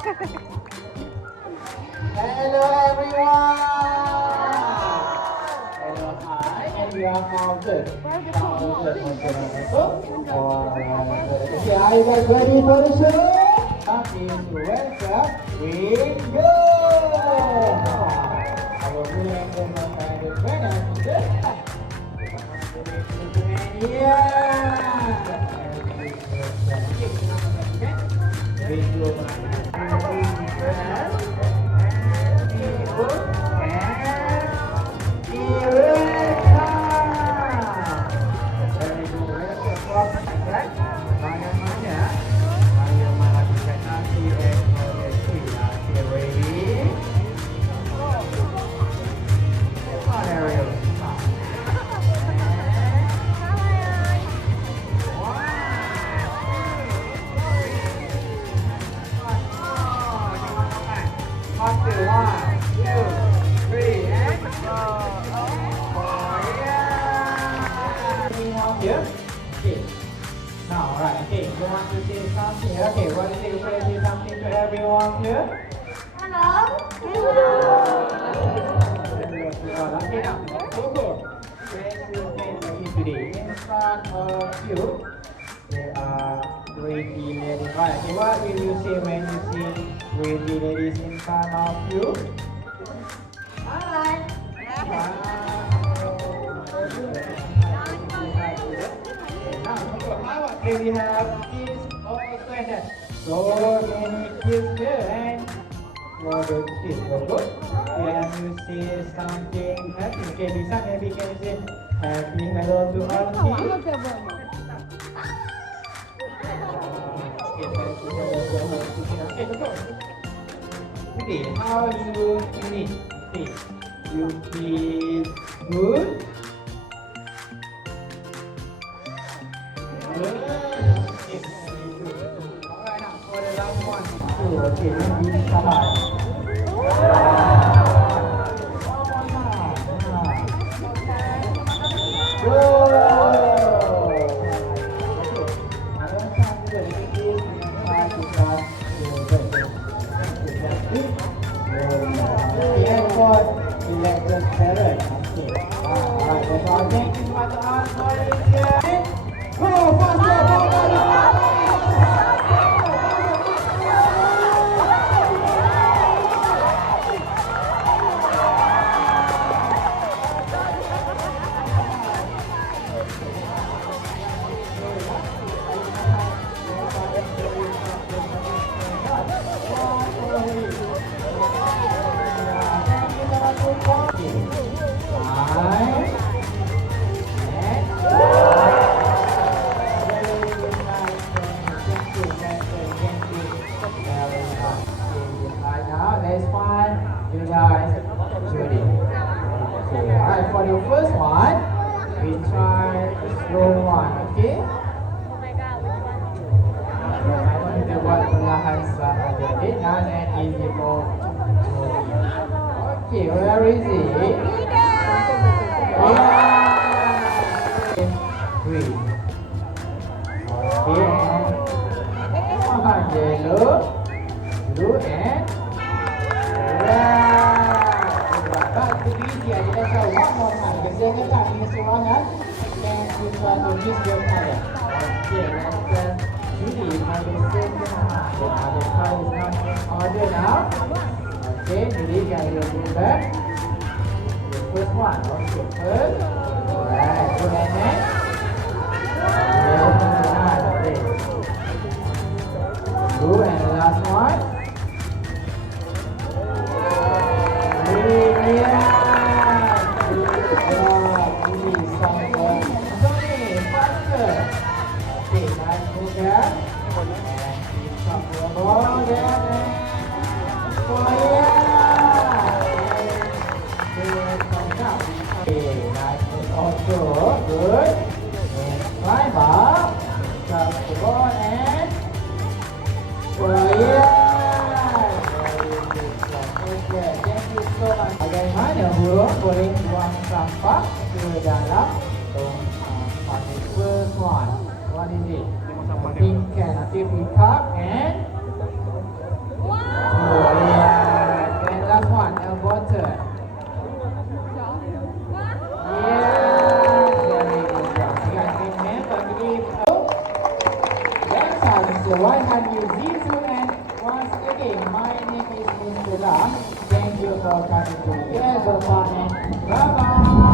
Hello everyone. Hello, hi, and you are all good. All good. Okay, are you guys ready for the show? Please welcome Wingo. Our Julai and the friend. Yeah. Wingo. Here? Okay. Now, right, okay, you want to say something? Okay, what is it? You want to say something to everyone here? Hello. Okay, now, go. When you can see today, in front of you, there are pretty ladies. Right, okay, what will you say when you see pretty ladies in front of you? Alright. Here we have kids also and that. So many kids here and for the kids, good. Can you say something happy? Okay, Lisa, maybe can you say happy hello to all kids? Okay, go. Okay, how you feeling? Okay, you feel good? Okay, maybe Julai. For the first one, we try the slow one, okay? Kita buat perlahan sahaja, okay? Nice and easy for Jody. Okay, where is it? Green. Okay, and yellow, blue, and red. But to be easy, let's try one more time. The second time is wrong, and you try to miss your color. Okay, let's Judy, for the second time. The other color is not in order now. Okay, Judy, can you go back? The first one. Okay, first. Alright, good and next. Blue and the last one. Good. Climb up. Touch the ball and okay, thank you so much. Bagaimana burung boleh buang sampah ke dalam tong the first one? What is it? Pink can. Okay, pick up and water. Yes, very good job. You guys remember, I believe. Welcome, Mr. Raihan Yuzizu, and once again, my name is Mr. Lam. Thank you for coming to Yes, for fun. Bye bye.